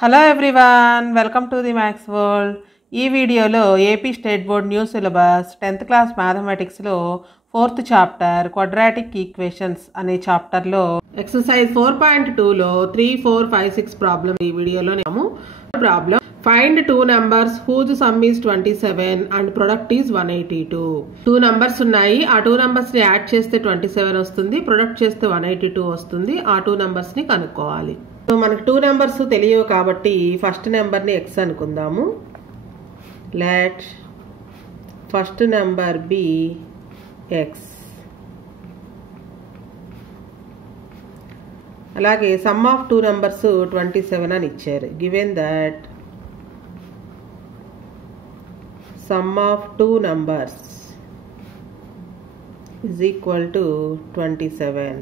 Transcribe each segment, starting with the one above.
Hello everyone, welcome to the maths world. ఈ వీడియోలో AP state board new syllabus 10th class మ్యాథమెటిక్స్లో 4th chapter quadratic equations అనే చాప్టర్లో exercise 4.2లో 3, 4, 5, 6 problem ఈ వీడియోలో నేము. Problem find two numbers whose sum is 27 and product is 182. Two numbers ఉన్నాయి. ఆ టూ నెంబర్స్ ని యాడ్ చేస్తే 27 వస్తుంది, ప్రొడక్ట్ చేస్తే 182 వస్తుంది. ఆ టూ నెంబర్స్ ని కనుక్కోవాలి. సో మనకు టూ నెంబర్స్ తెలియవు కాబట్టి ఫస్ట్ నెంబర్ని ఎక్స్ అనుకుందాము. Let first number be X. అలాగే సమ్ ఆఫ్ టూ నెంబర్స్ 27 అని ఇచ్చారు. Given that sum of two numbers is equal to 27.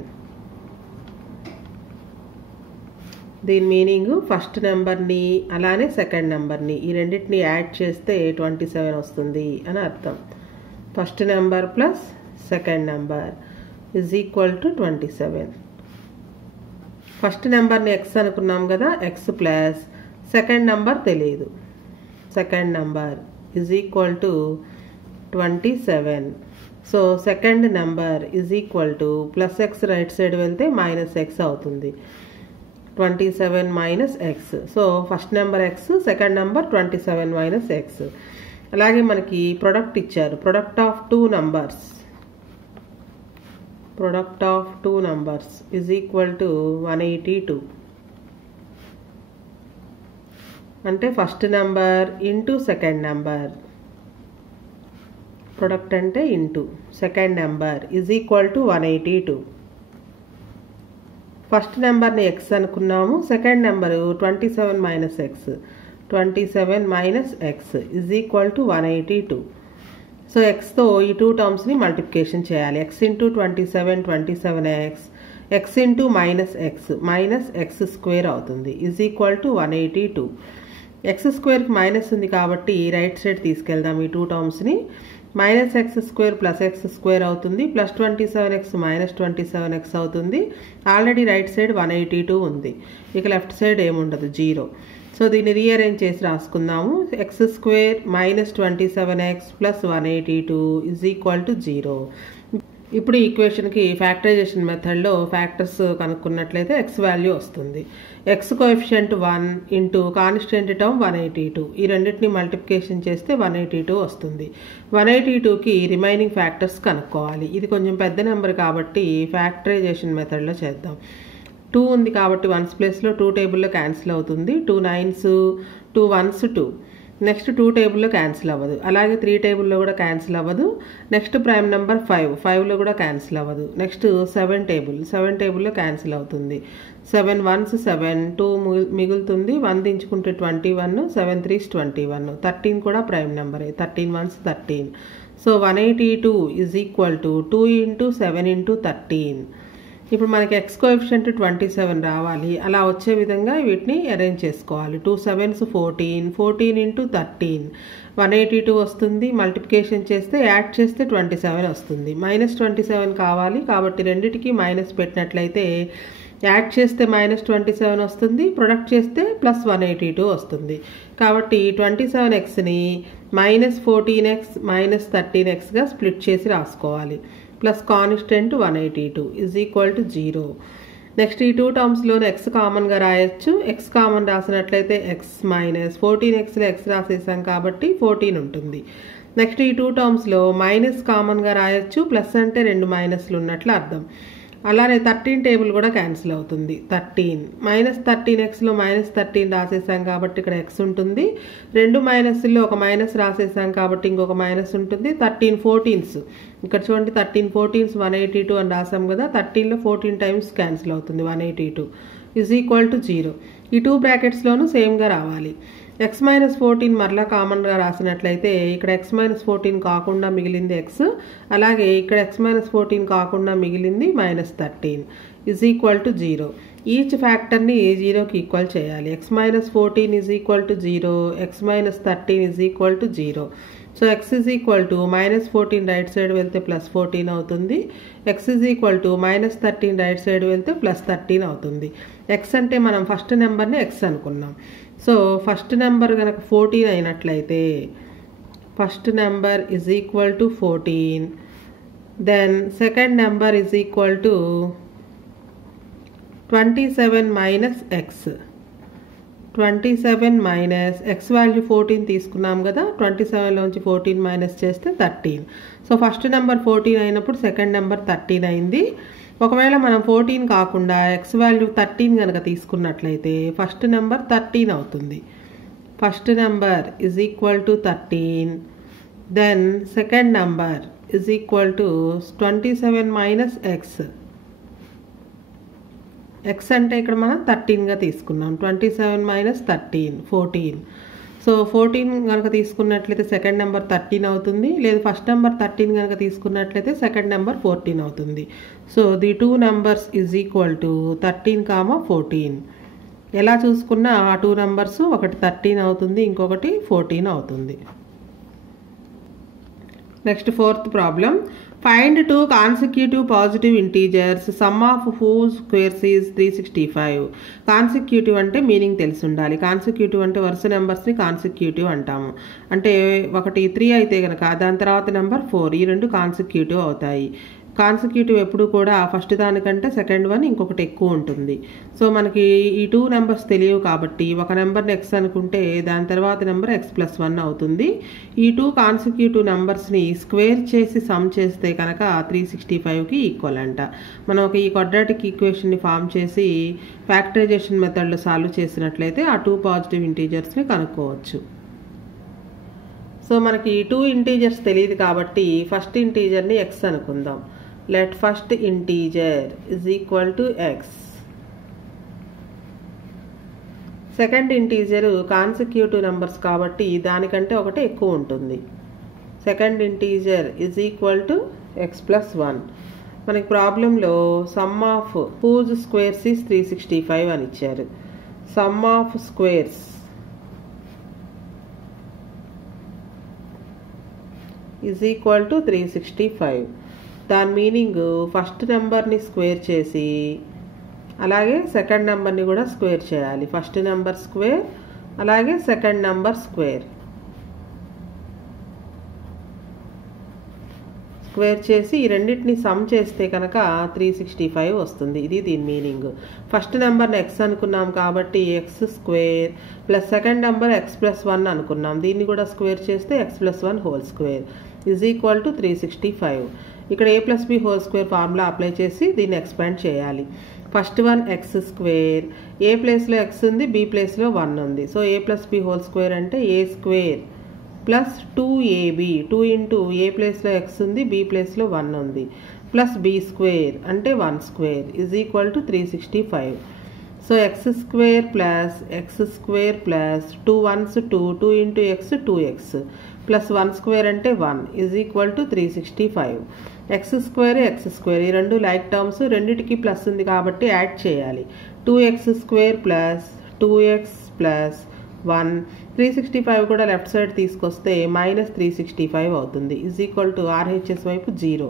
దీని మీనింగ్ ఫస్ట్ నెంబర్ని అలానే సెకండ్ నెంబర్ని ఈ రెండింటిని యాడ్ చేస్తే 27 వస్తుంది అని అర్థం. First number plus second number is equal to 27. First నెంబర్ని ఎక్స్ అనుకున్నాం కదా, ఎక్స్ ప్లస్ సెకండ్ నెంబర్ తెలియదు, second number is equal to 27. So second number is equal to plus X right side వెళ్తే మైనస్ ఎక్స్ అవుతుంది. 27 minus X. So first number X, second number 27 minus X. అలాగే మనకి product ఇచ్చారు. Product of two numbers is equal to 182. అంటే first number into second number, product అంటే into second number is equal to 182. First నెంబర్ని x అనుకున్నాము, second number 27 minus X. 27 minus x is equal to 182. So ఎక్స్తో ఈ two టర్మ్స్ని multiplication చేయాలి. X into 27 27x, x into minus x square అవుతుంది is equal to 182. X స్క్వేర్కి minus ఉంది కాబట్టి రైట్ సైడ్ తీసుకెళ్దాం ఈ టూ టర్మ్స్ని. Minus x square plus x square అవుతుంది, ప్లస్ 27x మైనస్ 27x అవుతుంది. ఆల్రెడీ రైట్ సైడ్ 182 ఉంది, ఇక లెఫ్ట్ సైడ్ ఏముండదు, 0. సో దీన్ని రీఅరేంజ్ చేసి రాసుకుందాము. X square minus 27x plus 182 is equal to 0. ఇప్పుడు ఈక్వేషన్కి ఫ్యాక్టరైజేషన్ మెథడ్లో ఫ్యాక్టర్స్ కనుక్కున్నట్లయితే ఎక్స్ వాల్యూ వస్తుంది. X coefficient 1 into constant term 182, ఈ రెండింటిని మల్టిప్లికేషన్ చేస్తే 182 వస్తుంది. 182కి రిమైనింగ్ ఫ్యాక్టర్స్ కనుక్కోవాలి. ఇది కొంచెం పెద్ద నెంబర్ కాబట్టి ఫ్యాక్టరైజేషన్ మెథడ్లో చేద్దాం. 2 ఉంది కాబట్టి 1's ప్లేస్లో 2 టేబుల్లో క్యాన్సిల్ అవుతుంది. 2 9s, 2 1s 2. నెక్స్ట్ 2 టేబుల్లో క్యాన్సిల్ అవ్వదు, అలాగే 3 టేబుల్లో కూడా క్యాన్సిల్ అవ్వదు. నెక్స్ట్ ప్రైమ్ నెంబర్ 5లో కూడా క్యాన్సిల్ అవ్వదు. నెక్స్ట్ 7 టేబుల్లో క్యాన్సిల్ అవుతుంది. 7 1s 7, 2 మిగులుతుంది, 1 దించుకుంటే 21, 7 3s 21. 13 కూడా ప్రైమ్ నెంబరే, 13 1s 13. So 182 is equal to 2 into 7 into 13. ఇప్పుడు మనకి ఎక్స్ కోఎఫిషియంట్ 27 రావాలి. అలా వచ్చే విధంగా వీటిని అరేంజ్ చేసుకోవాలి. 2 7s 14, 14 ఇంటూ 13 182 వస్తుంది. మల్టిప్లికేషన్ చేస్తే యాడ్ చేస్తే 27 వస్తుంది. మైనస్ 27 కావాలి కాబట్టి రెండిటికి మైనస్ పెట్టినట్లయితే యాడ్ చేస్తే మైనస్ 27 వస్తుంది, ప్రొడక్ట్ చేస్తే ప్లస్ 182 వస్తుంది. కాబట్టి 27xని మైనస్ 14x మైనస్ 13xగా స్ప్లిట్ చేసి రాసుకోవాలి. Plus constant 182 is equal to 0. Next ఈ టూ టర్మ్స్లోనే ఎక్స్ కామన్గా రాయొచ్చు. ఎక్స్ కామన్ రాసినట్లయితే ఎక్స్ మైనస్ 14xలో ఎక్స్ రాసేసాం కాబట్టి 14 ఉంటుంది. నెక్స్ట్ ఈ టూ టర్మ్స్లో మైనస్ కామన్గా రాయొచ్చు, ప్లస్ అంటే 2 మైనస్లు ఉన్నట్లు అర్థం. అలానే 13 టేబుల్ కూడా క్యాన్సిల్ అవుతుంది. 13 మైనస్ 13xలో మైనస్ 13 రాసేసాం కాబట్టి ఇక్కడ ఎక్స్ ఉంటుంది. 2 మైనస్లో ఒక మైనస్ రాసేసాం కాబట్టి ఇంకొక మైనస్ ఉంటుంది. 13 14s, ఇక్కడ చూడండి 13 14s 182 అని రాసాం కదా, 13లో 14 టైమ్స్ క్యాన్సిల్ అవుతుంది. 182 ఈజ్ ఈక్వల్ టు 0. ఈ టూ బ్రాకెట్స్లోనూ సేమ్గా రావాలి. ఎక్స్ మైనస్ 14 మరలా కామన్గా రాసినట్లయితే ఇక్కడ ఎక్స్ మైనస్ 14 కాకుండా మిగిలింది ఎక్స్, అలాగే ఇక్కడ ఎక్స్ మైనస్ 14 కాకుండా మిగిలింది minus 13 is equal to 0. Each ఫ్యాక్టర్ని 0కి ఈక్వల్ చేయాలి. X minus 14 is equal to 0, x minus 13 is equal to 0. So x is equal to minus 14 right side వెళ్తే ప్లస్ 14 అవుతుంది. x is equal to minus 13 right side వెళ్తే plus 13 అవుతుంది. x అంటే మనం first నెంబర్ని x అనుకున్నాం. So first number కనుక 14 అయినట్లయితే first number is equal to 14. Then second number is equal to 27 minus X. 27 minus X value 14 తీసుకున్నాం కదా, 27లోంచి 14 మైనస్ చేస్తే 13. సో ఫస్ట్ నెంబర్ 14 అయినప్పుడు సెకండ్ నెంబర్ 13 అయింది. ఒకవేళ మనం 14 కాకుండా ఎక్స్ వాల్యూ 13 కనుక తీసుకున్నట్లయితే ఫస్ట్ నెంబర్ 13 అవుతుంది. First number is equal to 13. Then second number is equal to 27 minus X. X అంటే ఇక్కడ మనం 13గా తీసుకున్నాం. 27 మైనస్ 13 14. సో 14 కనుక తీసుకున్నట్లయితే సెకండ్ నెంబర్ 13 అవుతుంది. లేదు ఫస్ట్ నెంబర్ 13 కనుక తీసుకున్నట్లయితే సెకండ్ నెంబర్ 14 అవుతుంది. So the two numbers is equal to 13, 14. ఎలా చూసుకున్నా ఆ టూ నెంబర్స్ ఒకటి 13 అవుతుంది, ఇంకొకటి 14 అవుతుంది. Next fourth problem. Find two consecutive positive integers sum of whose squares is 365. Consecutive అంటే మీనింగ్ తెలిసి ఉండాలి. కాన్సిక్యూటివ్ అంటే వరుస నెంబర్స్ని కాన్సిక్యూటివ్ అంటాము. అంటే ఒకటి 3 అయితే కనుక దాని తర్వాత నెంబర్ 4, ఈ రెండు కాన్సిక్యూటివ్ అవుతాయి. కాన్సిక్యూటివ్ ఎప్పుడు కూడా ఫస్ట్ దానికంటే సెకండ్ వన్ ఇంకొకటి ఎక్కువ ఉంటుంది. సో మనకి ఈ టూ నెంబర్స్ తెలియవు కాబట్టి ఒక నెంబర్ని ఎక్స్ అనుకుంటే దాని తర్వాత నెంబర్ x+1 అవుతుంది. ఈ టూ కాన్సిక్యూటివ్ నెంబర్స్ని స్క్వేర్ చేసి సమ్ చేస్తే కనుక 365కి ఈక్వల్ అంట. మనం ఒక ఈ క్వాడ్రాటిక్ ఈక్వేషన్ని ఫామ్ చేసి ఫ్యాక్టరైజేషన్ మెథడ్లో సాల్వ్ చేసినట్లయితే ఆ టూ పాజిటివ్ ఇంటీజర్స్ని కనుక్కోవచ్చు. సో మనకి టూ ఇంటీజర్స్ తెలియదు కాబట్టి ఫస్ట్ ఇంటీజర్ని ఎక్స్ అనుకుందాం. let first integer is equal to x. Second integer consecutive numbers కాబట్టి దానికంటే ఒకటి ఎక్కువ ఉంటుంది. Second integer is equal to x+1. మనకి ప్రాబ్లంలో sum of whose squares is 365 అని ఇచ్చారు. Sum of squares is equal to 365. దాని మీనింగ్ ఫస్ట్ నెంబర్ని స్క్వేర్ చేసి అలాగే సెకండ్ నెంబర్ని కూడా స్క్వేర్ చేయాలి. ఫస్ట్ నెంబర్ స్క్వేర్ అలాగే సెకండ్ నెంబర్ స్క్వేర్ చేసి ఈ రెండింటిని సమ్ చేస్తే కనుక 365 వస్తుంది. ఇది దీని మీనింగ్. ఫస్ట్ నెంబర్ని ఎక్స్ అనుకున్నాం కాబట్టి x² plus second number x+1 అనుకున్నాం. దీన్ని కూడా స్క్వేర్ చేస్తే x+1 whole square is equal to 365. ఇక్కడ a+b² ఫార్ములా అప్లై చేసి దీన్ని ఎక్స్పాండ్ చేయాలి. ఫస్ట్ వన్ x², ఏ ప్లేస్లో x ఉంది, b ప్లేస్లో 1 ఉంది. సో a+b² అంటే a² plus 2ab, 2 into a ప్లేస్లో x ఉంది, b ప్లేస్లో 1 ఉంది, ప్లస్ b² అంటే 1² is equal to 365. So x² plus 2 1s 2 into x 2x plus 1² అంటే 1 ఈజ్ ఈక్వల్ టు 365. x² ఈ రెండు లైక్ టర్మ్స్, రెండిటికి ప్లస్ ఉంది కాబట్టి యాడ్ చేయాలి. 2x² ప్లస్ 2x ప్లస్ 1 365 కూడా లెఫ్ట్ సైడ్ తీసుకొస్తే -365 అవుతుంది ఈజ్ ఈక్వల్ టు RHS వైపు 0.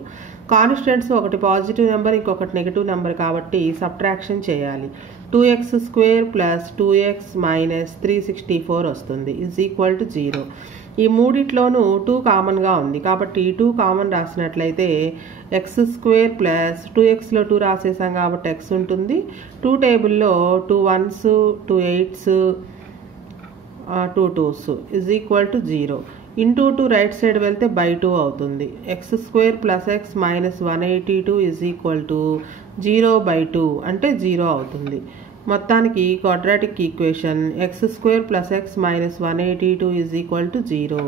కాన్స్టెంట్స్ ఒకటి పాజిటివ్ నెంబర్ ఇంకొకటి నెగిటివ్ నెంబర్ కాబట్టి సబ్ట్రాక్షన్ చేయాలి. 2x² ప్లస్ 2x మైనస్ 364 వస్తుంది ఈజ్ ఈక్వల్ టు 0. ఈ మూడిట్లోనూ 2 కామన్గా ఉంది కాబట్టి 2 కామన్ రాసినట్లయితే x² ప్లస్ 2xలో 2 రాసేసాం కాబట్టి x ఉంటుంది. 2 టేబుల్లో 2 1s 2 8s 2 2s is equal to 0. Into 2 right side వెళ్తే బై 2 అవుతుంది. x² plus x minus 182 is equal to 0/2 అంటే 0 అవుతుంది. మొత్తానికి quadratic equation x² plus x minus 182 is equal to 0.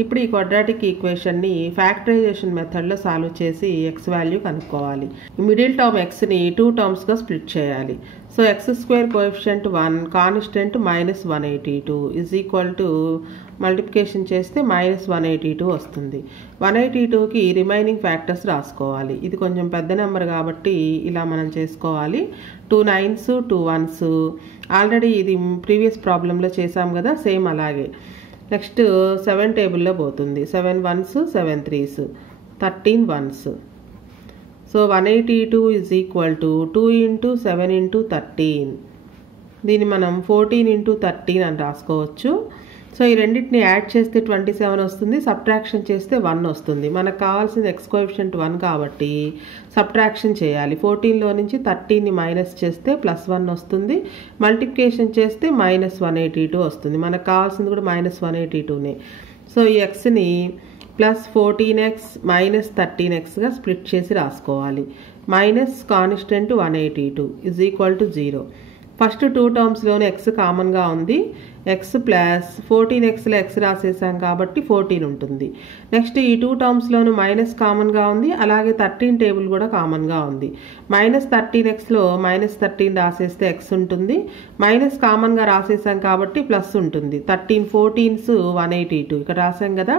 ఇప్పుడు ఈ క్వాడ్రాటిక్ ఈక్వేషన్ని ఫ్యాక్టరైజేషన్ మెథడ్లో సాల్వ్ చేసి x వాల్యూ కనుక్కోవాలి. మిడిల్ టర్మ్ xని 2 టర్మ్స్గా స్ప్లిట్ చేయాలి. So x² coefficient 1, constant -182 is equal to multiplication చేస్తే -182 వస్తుంది. 182కి రిమైనింగ్ ఫ్యాక్టర్స్ రాసుకోవాలి. ఇది కొంచెం పెద్ద నెంబర్ కాబట్టి ఇలా మనం చేసుకోవాలి. 2 9s 2 1s ఆల్రెడీ ఇది ప్రీవియస్ ప్రాబ్లంలో చేసాం కదా, సేమ్ అలాగే. నెక్స్ట్ 7 టేబుల్లో పోతుంది. 7 1s 7 3s 13 1s. So 182 is equal to 2 into 7 into 13 దీన్ని మనం 14 × 13 అని రాసుకోవచ్చు. సో ఈ రెండింటిని యాడ్ చేస్తే 27 వస్తుంది, సబ్ట్రాక్షన్ చేస్తే 1 వస్తుంది. మనకు కావాల్సింది ఎక్స్ కోఎఫిషియంట్ 1 కాబట్టి సబ్ట్రాక్షన్ చేయాలి. 14లో నుంచి 13ని మైనస్ చేస్తే +1 వస్తుంది, మల్టిప్లికేషన్ చేస్తే -182 వస్తుంది. మనకు కావాల్సింది కూడా -182నే. సో ఈ ఎక్స్ని +14x -13xగా స్ప్లిట్ చేసి రాసుకోవాలి. Minus constant 182 = 0. ఫస్ట్ 2 టర్మ్స్లోనే ఎక్స్ కామన్గా ఉంది. ఎక్స్ ప్లస్ 14xలో ఎక్స్ రాసేసాం కాబట్టి 14 ఉంటుంది. నెక్స్ట్ ఈ 2 టర్మ్స్లోనూ మైనస్ కామన్గా ఉంది, అలాగే 13 టేబుల్ కూడా కామన్గా ఉంది. -13xలో -13 రాసేస్తే ఎక్స్ ఉంటుంది, మైనస్ కామన్గా రాసేసాం కాబట్టి ప్లస్ ఉంటుంది. 13 14s 182 ఇక్కడ రాసాం కదా.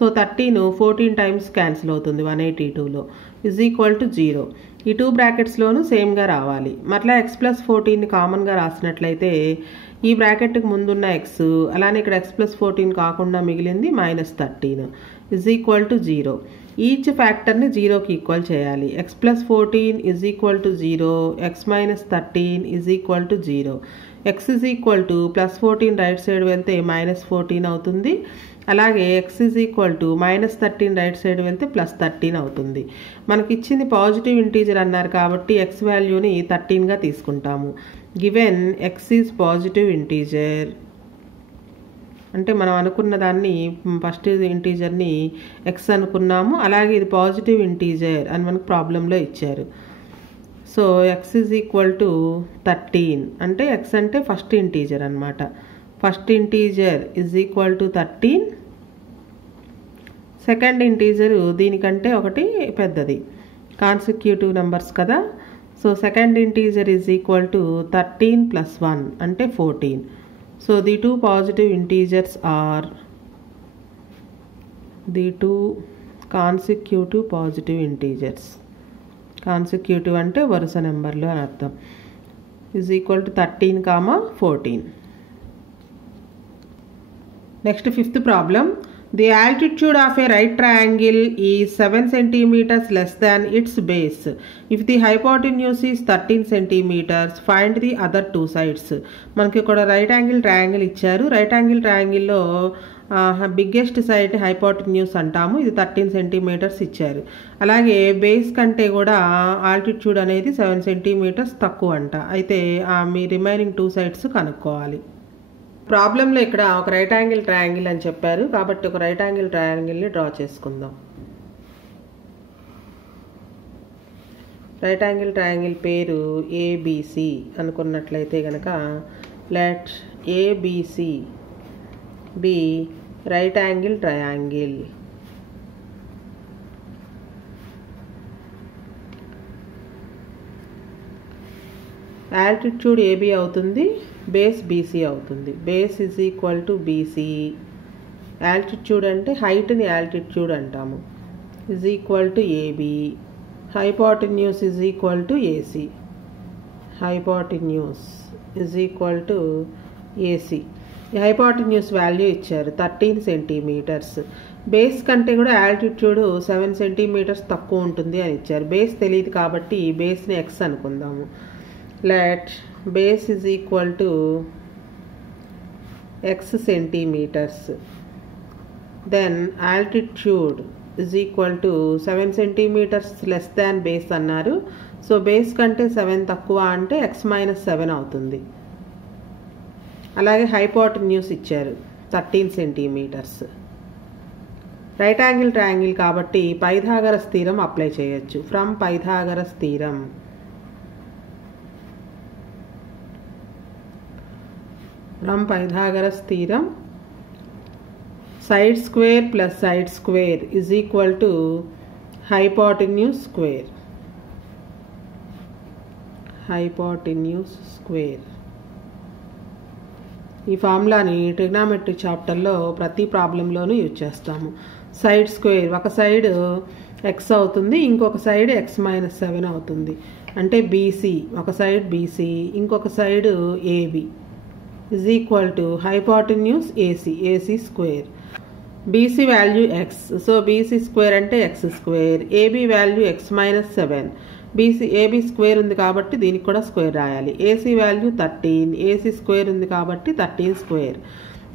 సో 13 14 టైమ్స్ క్యాన్సిల్ అవుతుంది 182లో = 0. ఈ 2 బ్రాకెట్స్లోనూ సేమ్గా రావాలి. మరలా x + 14ని కామన్గా రాసినట్లయితే ఈ బ్రాకెట్కి ముందున్న ఎక్స్, అలానే ఇక్కడ x + 14 కాకుండా మిగిలింది -13 = 0. ఈచ్ ఫ్యాక్టర్ని 0కి ఈక్వల్ చేయాలి. x + 14 = 0, x - 13 = 0. x +14 right side వెళ్తే -14 అవుతుంది, అలాగే x -13 రైట్ సైడ్ వెళ్తే +13 అవుతుంది. మనకి ఇచ్చింది పాజిటివ్ ఇంటీజర్ అన్నారు కాబట్టి x వాల్యూని 13గా తీసుకుంటాము. Given x is positive integer అంటే మనం అనుకున్న దాన్ని ఫస్ట్ ఇంటీజర్ని x అనుకున్నాము, అలాగే ఇది పాజిటివ్ ఇంటీజర్ అని మనకు ప్రాబ్లంలో ఇచ్చారు. సో x = 13 అంటే x అంటే ఫస్ట్ ఇంటీజర్ అనమాట. ఫస్ట్ ఇంటీజర్ = 13, సెకండ్ ఇంటీజర్ దీనికంటే ఒకటి పెద్దది, కాన్సిక్యూటివ్ నెంబర్స్ కదా. సో సెకండ్ ఇంటీజర్ = 13 + 1 అంటే 14. So the 2 positive integers are the 2 consecutive positive integers. Consecutive అంటే వరుస నెంబర్లు అని అర్థం. = 13, 14. Next, fifth problem. The altitude of a right triangle is 7 cm less than its base. If the hypotenuse is 13 cm, find the other two sides. మనకి ఇక్కడ right angle triangle ఇచ్చారు. Right angle ట్రయాంగిల్లో biggest side hypotenuse అంటాము. ఇది 13 centimetres ఇచ్చారు. అలాగే base కంటే కూడా ఆల్టిట్యూడ్ అనేది 7 సెంటీమీటర్స్ తక్కువ అంట. అయితే మీ రిమైనింగ్ 2 సైడ్స్ కనుక్కోవాలి. ప్రాబ్లంలో ఇక్కడ ఒక రైట్ యాంగిల్ ట్రయాంగిల్ అని చెప్పారు కాబట్టి ఒక రైట్ యాంగిల్ ట్రయాంగిల్ని డ్రా చేసుకుందాం. రైట్ యాంగిల్ ట్రయాంగిల్ పేరు ఏబిసి అనుకున్నట్లయితే కనుక let ABC be right angle triangle. Altitude AB అవుతుంది, బేస్ బీసీ అవుతుంది. బేస్ = బీసీ, ఆల్టిట్యూడ్ అంటే హైట్ని ఆల్టిట్యూడ్ అంటాము, AB. Hypotenuse AC, hypotenuse AC. ఈ హైపోటెన్యూస్ వాల్యూ ఇచ్చారు 13 సెంటీమీటర్స్. బేస్ కంటే కూడా ఆల్టిట్యూడ్ 7 సెంటీమీటర్స్ తక్కువ ఉంటుంది అని ఇచ్చారు. బేస్ తెలియదు కాబట్టి బేస్ని x అనుకుందాము. let base = x centimeters, then altitude = 7 centimeters less than base అన్నారు. సో బేస్ కంటే 7 తక్కువ అంటే x - 7 అవుతుంది. అలాగే హైపోటెన్యూస్ ఇచ్చారు 13 సెంటీమీటర్స్. రైట్ యాంగిల్ ట్రయాంగిల్ కాబట్టి పైథాగరస్ థీరం అప్లై చేయొచ్చు. From Pythagoras theorem, from Pythagoras theorem, side square plus side square = hypotenuse square. Hypotenuse square. ఈ ఫార్ములాని ట్రిగ్నామెట్రీ చాప్టర్లో ప్రతి ప్రాబ్లంలోనూ యూజ్ చేస్తాము. సైడ్ స్క్వేర్ ఒక సైడ్ x అవుతుంది, ఇంకొక సైడ్ x - 7 అవుతుంది. అంటే బీసీ ఒక సైడ్ బీసీ, ఇంకొక side AB = hypotenuse AC square. BC value x, so BC square అంటే x square, AB value x - 7, AB square ఉంది కాబట్టి దీనికి కూడా స్క్వేర్ రాయాలి. ఏసీ వాల్యూ 13, ఏసీ స్క్వేర్ ఉంది కాబట్టి 13 స్క్వేర్.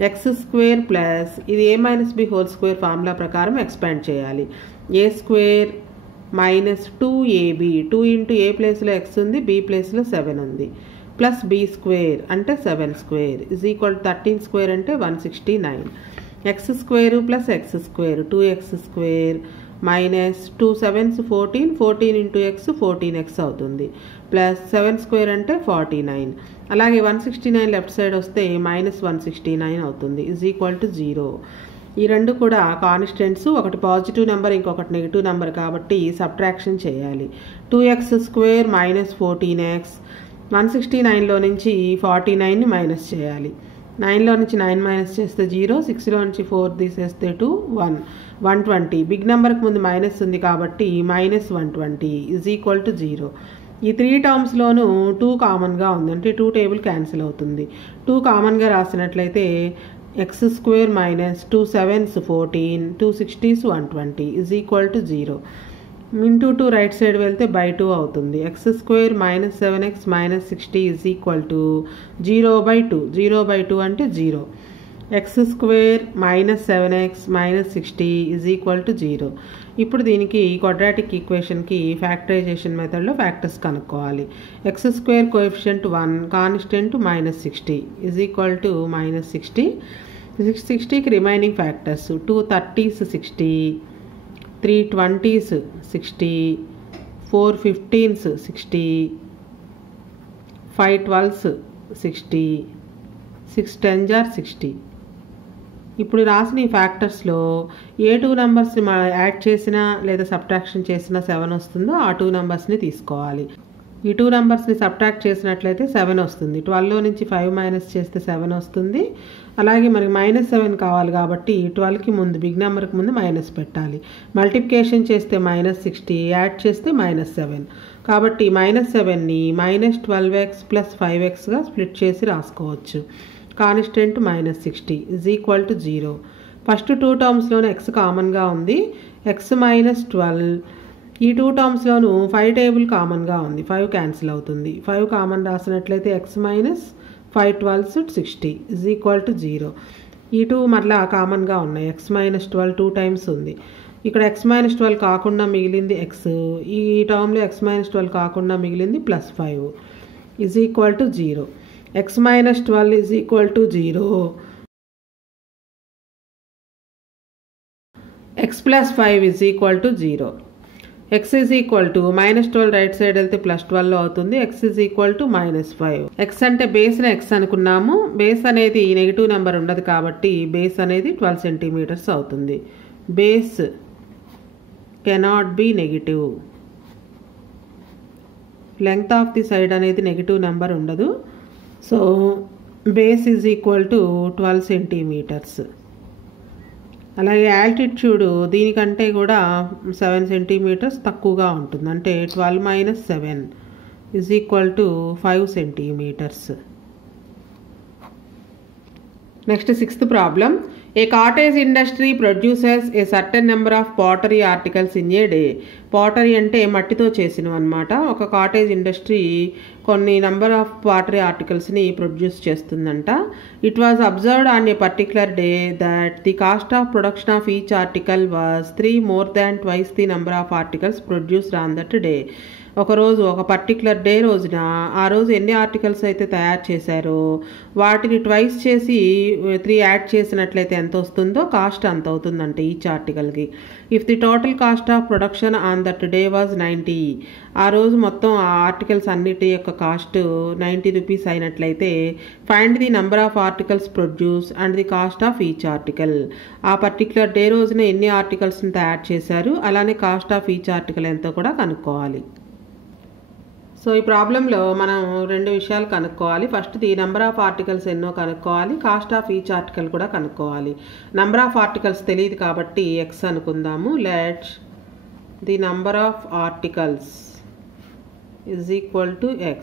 ఎక్స్ స్క్వేర్ ప్లస్ ఇది a minus b whole square formula ప్రకారం ఎక్స్పాండ్ చేయాలి. A square minus 2ab, 2 into a ప్లేస్లో ఎక్స్ ఉంది, బి ప్లేస్లో 7 ఉంది, ప్లస్ బి స్క్వేర్ అంటే 7 స్క్వేర్ ఈజ్ ఈక్వల్ 13 స్క్వేర్ అంటే 169. X square plus x square 2x square minus 2 7s 14, 14 into X 14x అవుతుంది, plus 7 square అంటే 49. అలాగే 169 లెఫ్ట్ సైడ్ వస్తే మైనస్ 169 అవుతుంది ఈజ్ ఈక్వల్ టు 0. ఈ రెండు కూడా కాన్స్టెంట్స్, ఒకటి పాజిటివ్ నెంబర్ ఇంకొకటి నెగిటివ్ నెంబర్ కాబట్టి సబ్ట్రాక్షన్ చేయాలి. 2x స్క్వేర్ మైనస్ 14x, 169లో నుంచి 49ని మైనస్ చేయాలి. 9లో నుంచి 9 మైనస్ చేస్తే 0, 6లో నుంచి 4 తీసేస్తే 2, 1, 120. బిగ్ నెంబర్కి ముందు మైనస్ ఉంది కాబట్టి మైనస్ 120 ఈజ్ ఈక్వల్ టు 0. ఈ 3 టర్మ్స్లోనూ 2 కామన్గా ఉంది, అంటే 2 టేబుల్ క్యాన్సిల్ అవుతుంది. 2 కామన్గా రాసినట్లయితే x square minus 2 7s 14, 2 60s 120 is equal to 0. Into 2 right side వెళ్తే బై 2 అవుతుంది. X square minus 7x minus 60 is equal to 0/2. 0/2 అంటే 0. X square minus 7x minus 60 is equal to 0. ఇప్పుడు దీనికి క్వాడ్రాటిక్ ఈక్వేషన్కి factorization మెథడ్లో ఫ్యాక్టర్స్ కనుక్కోవాలి. X square coefficient 1, constant minus 60 is equal to minus 60. 60కి remaining factors 2 30s 60, 3 20s 60, 4 15s 60, 5 12s 60, 6 10s are 60. ఇప్పుడు రాసిన ఈ ఫ్యాక్టర్స్లో ఏ 2 నెంబర్స్ని add చేసినా లేదా సబ్ట్రాక్షన్ చేసినా 7 వస్తుందో ఆ 2 నెంబర్స్ని తీసుకోవాలి. ఈ 2 నెంబర్స్ని సబ్ట్రాక్ట్ చేసినట్లయితే 7 వస్తుంది. 12లో నుంచి 5 మైనస్ చేస్తే 7 వస్తుంది. అలాగే మనకి -7 కావాలి కాబట్టి 12కి ముందు బిగ్ నెంబర్కి ముందు మైనస్ పెట్టాలి. మల్టిప్లికేషన్ చేస్తే -60, యాడ్ చేస్తే -7. కాబట్టి -7ని -12x + 5xగా స్ప్లిట్ చేసి రాసుకోవచ్చు. Constant -60 is equal to 0. First 2 టర్మ్స్లోనే x కామన్గా ఉంది, x - 12. ఈ 2 టర్మ్స్లోనూ 5 టేబుల్ కామన్గా ఉంది, 5 క్యాన్సిల్ అవుతుంది. 5 కామన్ రాసినట్లయితే x - 5 12s 60 is equal to 0. ఈ 2 మరలా కామన్గా ఉన్నాయి, x - 12 2 టైమ్స్ ఉంది. ఇక్కడ x - 12 కాకుండా మిగిలింది x, ఈ టర్మ్లో x - 12 కాకుండా మిగిలింది +5 is equal to 0. x - 12 is equal to 0. x + 5 is equal to 0. x is equal to -12 right side వెళ్తే +12 అవుతుంది. x is equal to -5. x అంటే బేస్ని x అనుకున్నాము. బేస్ అనేది నెగిటివ్ నెంబర్ ఉండదు కాబట్టి బేస్ అనేది 12 సెంటీమీటర్స్ అవుతుంది. Base cannot be negative. Length of the side అనేది నెగిటివ్ నెంబర్ ఉండదు. So base is equal to 12 centimetres. అలాగే యాల్టిట్యూడ్ దీనికంటే కూడా 7 సెంటీమీటర్స్ తక్కువగా ఉంటుంది, అంటే 12 - 7 is equal to 5 centimetres. Next 6th problem. A cottage industry produces a certain number of pottery articles in a day. Pottery అంటే మట్టితో చేసినవి అనమాట. ఒక కాటేజ్ ఇండస్ట్రీ కొన్ని నెంబర్ ఆఫ్ పాటరీ ఆర్టికల్స్ని ప్రొడ్యూస్ చేస్తుందంట. It was observed on a particular day that the cost of production of each article was 3 more than twice the number of articles produced on that day. ఒకరోజు ఒక particular day రోజున ఆ రోజు ఎన్ని articles అయితే తయారు చేశారో వాటిని ట్వైస్ చేసి 3 యాడ్ చేసినట్లయితే ఎంత వస్తుందో కాస్ట్ అంత అవుతుందంటే ఈచ్ ఆర్టికల్కి. If the total cost of production on that day was 90, ఆ రోజు మొత్తం ఆ ఆర్టికల్స్ అన్నిటి యొక్క కాస్ట్ 90 రూపీస్ అయినట్లయితే find the number of articles produce and the cost of each article. ఆ పర్టిక్యులర్ డే రోజున ఎన్ని ఆర్టికల్స్ని తయారు చేశారు, అలానే కాస్ట్ ఆఫ్ ఈచ్ ఆర్టికల్ ఎంతో కూడా కనుక్కోవాలి. సో ఈ ప్రాబ్లంలో మనం 2 విషయాలు కనుక్కోవాలి. First the number of articles ఎన్నో కనుక్కోవాలి, కాస్ట్ ఆఫ్ ఈచ్ ఆర్టికల్ కూడా కనుక్కోవాలి. నెంబర్ ఆఫ్ ఆర్టికల్స్ తెలియదు కాబట్టి x అనుకుందాము. Let the number of articles is equal to x.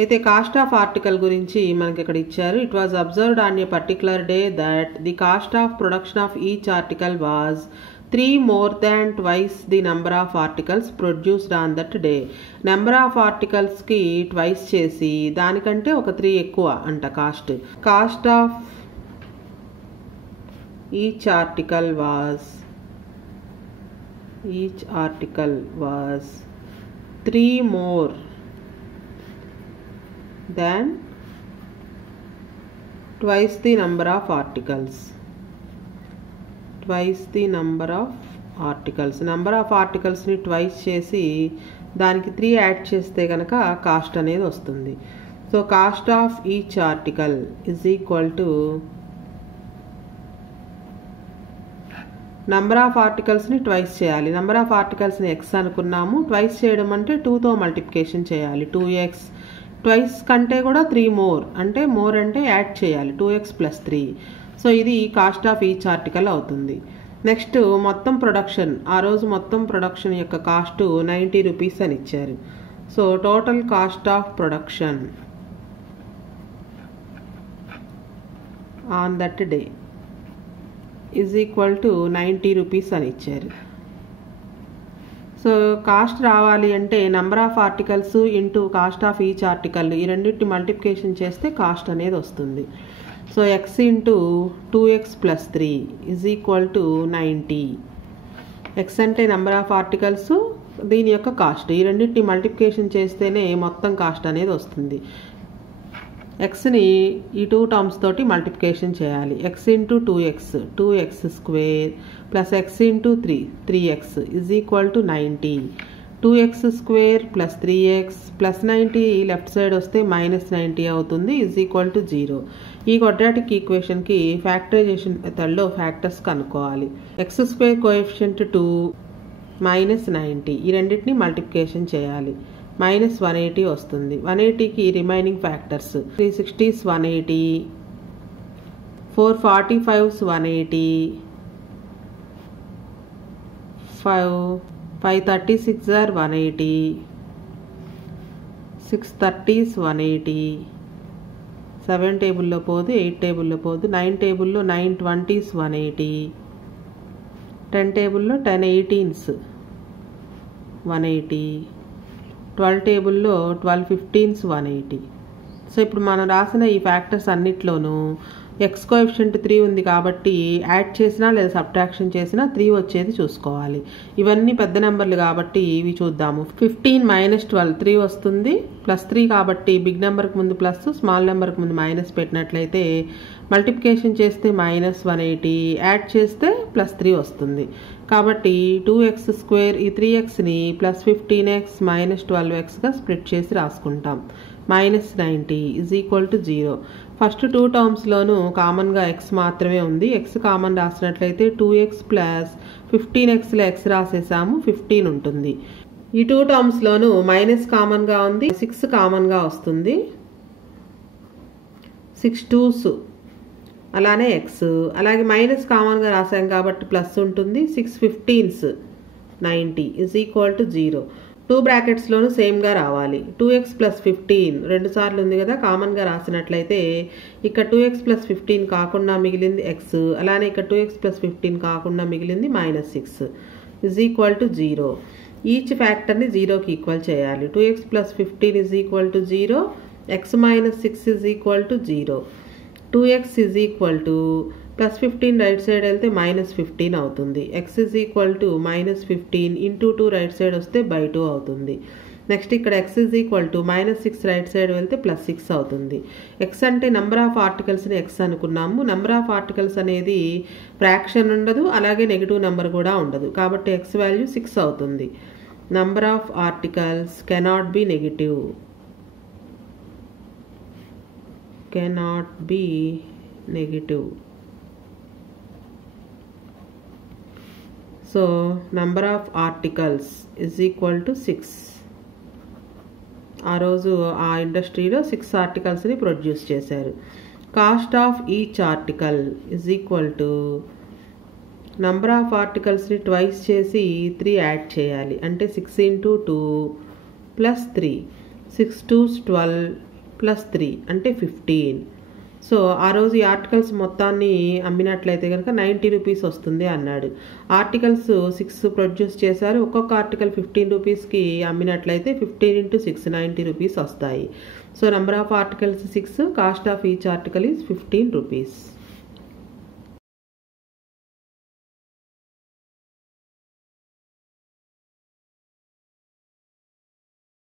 అయితే కాస్ట్ ఆఫ్ ఆర్టికల్ గురించి మనకి ఇక్కడ ఇచ్చారు. It was observed on a particular day that the cost of production of each article was 3 more than twice the number of articles produced on that day. Number of ఆర్టికల్స్కి twice చేసి దానికంటే ఒక 3 ఎక్కువ అంట cost. Cost of each article was 3 more than twice the number of articles. Number of ఆర్టికల్స్ని twice చేసి దానికి 3 add చేస్తే కనుక కాస్ట్ అనేది వస్తుంది. So cost of each article is equal to number of ఆర్టికల్స్ని ట్వైస్ చేయాలి. నెంబర్ ఆఫ్ ఆర్టికల్స్ని ఎక్స్ అనుకున్నాము. ట్వైస్ చేయడం అంటే 2తో మల్టిప్లికేషన్ చేయాలి. 2x ట్వైస్ కంటే కూడా 3 మోర్ అంటే మోర్ అంటే యాడ్ చేయాలి 2x + 3. సో ఇది కాస్ట్ ఆఫ్ ఈచ్ ఆర్టికల్ అవుతుంది. నెక్స్ట్ మొత్తం ప్రొడక్షన్, ఆ రోజు మొత్తం ప్రొడక్షన్ యొక్క కాస్ట్ 90 రూపీస్ అని ఇచ్చారు. So total cost of production on that day is equal to 90 rupees అని ఇచ్చారు. సో కాస్ట్ రావాలి అంటే number of articles into cost of each article ఈ రెండింటిని మల్టిప్లికేషన్ చేస్తే కాస్ట్ అనేది వస్తుంది. So x into 2x + 3 is equal to 90. X అంటే నెంబర్ ఆఫ్ ఆర్టికల్స్, దీని యొక్క కాస్ట్, ఈ రెండింటిని మల్టిప్లికేషన్ చేస్తేనే మొత్తం కాస్ట్ అనేది వస్తుంది. ఎక్స్ని ఈ 2 టర్మ్స్ తోటి మల్టిప్లికేషన్ చేయాలి. x into 2x² plus x into 3x is equal to 90. 2x² + 3x + 90 left side వస్తే -90 అవుతుంది ఈజ్ ఈక్వల్ టు 0. ఈ క్వాడ్రాటిక్ ఈక్వేషన్కి ఫ్యాక్టరైజేషన్ మెథడ్లో ఫ్యాక్టర్స్ కనుక్కోవాలి. x² కోఎఫిషియంట్ 2 -90 ఈ రెండింటిని మల్టిప్లికేషన్ చేయాలి. -180 వస్తుంది. 180కి remaining factors 360s 180, 445s 180, 536 are 180, 630s 180, 7 టేబుల్లో పోదు, 8 టేబుల్లో పోదు, 9 టేబుల్లో 920s 180, 10 టేబుల్లో 1018s 180, 12 టేబుల్లో 1215s 180. సో ఇప్పుడు మనం రాసిన ఈ ఫ్యాక్టర్స్ అన్నిట్లోనూ ఎక్స్ కోఎఫిషియంట్ 3 ఉంది కాబట్టి యాడ్ చేసినా లేదా సబ్ట్రాక్షన్ చేసినా 3 వచ్చేది చూసుకోవాలి. ఇవన్నీ పెద్ద నెంబర్లు కాబట్టి ఇవి చూద్దాము. 15 - 12 3 వస్తుంది. +3 కాబట్టి బిగ్ నెంబర్కి ముందు ప్లస్, స్మాల్ నెంబర్కి ముందు మైనస్ పెట్టినట్లయితే మల్టిప్లికేషన్ చేస్తే -180, యాడ్ చేస్తే +3 వస్తుంది. కాబట్టి 2x² ఈ 3xని +15x - 12xగా స్ప్లిట్ చేసి రాసుకుంటాం. -90 ఈజ్ ఈక్వల్ టు 0. ఫస్ట్ 2 టర్మ్స్లోనూ కామన్గా x మాత్రమే ఉంది. x కామన్ రాసినట్లయితే 2x + 15xలో x రాసేసాము, 15 ఉంటుంది. ఈ 2 టర్మ్స్లోనూ మైనస్ కామన్గా ఉంది, 6 కామన్గా వస్తుంది. 6 2s అలానే x, అలాగే మైనస్ కామన్గా రాసాం కాబట్టి ప్లస్ ఉంటుంది. 6 15s 90 ఈజ్ ఈక్వల్ టు 0. 2 బ్రాకెట్స్లోనూ సేమ్గా రావాలి. 2x + 15 2 సార్లు ఉంది కదా, కామన్గా రాసినట్లయితే ఇక్కడ 2x + 15 కాకుండా మిగిలింది x, అలానే ఇక్కడ 2x + 15 కాకుండా మిగిలింది -6 ఈజ్ ఈక్వల్ టు 0. ఈచ్ ఫ్యాక్టర్ని 0కి ఈక్వల్ చేయాలి. 2x + 15 is equal to 0, x - 6 is equal to 0. 2x is equal to +15 right side వెళ్తే -15 అవుతుంది. x is equal to -15 into 2 right side వస్తే /2 అవుతుంది. నెక్స్ట్ ఇక్కడ x is equal to -6 right side వెళ్తే +6 అవుతుంది. x అంటే నెంబర్ ఆఫ్ ఆర్టికల్స్ని x అనుకున్నాము. Number of articles అనేది ఫ్రాక్షన్ ఉండదు, అలాగే నెగిటివ్ నెంబర్ కూడా ఉండదు. కాబట్టి x వాల్యూ 6 అవుతుంది. Number of articles cannot be negative, cannot be negative. So number of articles is equal to 6. ఆ రోజు ఆ ఇండస్ట్రీలో 6 ఆర్టికల్స్ని ప్రొడ్యూస్ చేశారు. Cost of each article is equal to number of ఆర్టికల్స్ని ట్వైస్ చేసి 3 యాడ్ చేయాలి. అంటే 6 × 2 + 3, 6 2s 12 + 3 అంటే 15. సో ఆ రోజు ఈ ఆర్టికల్స్ మొత్తాన్ని అమ్మినట్లయితే కనుక 90 రూపీస్ వస్తుంది అన్నాడు. ఆర్టికల్స్ 6 ప్రొడ్యూస్ చేశారు. ఒక్కొక్క ఆర్టికల్ 15 రూపీస్కి అమ్మినట్లయితే 15 × 6 90 రూపీస్ వస్తాయి. So number of articles 6, cost of each article is 15 rupees.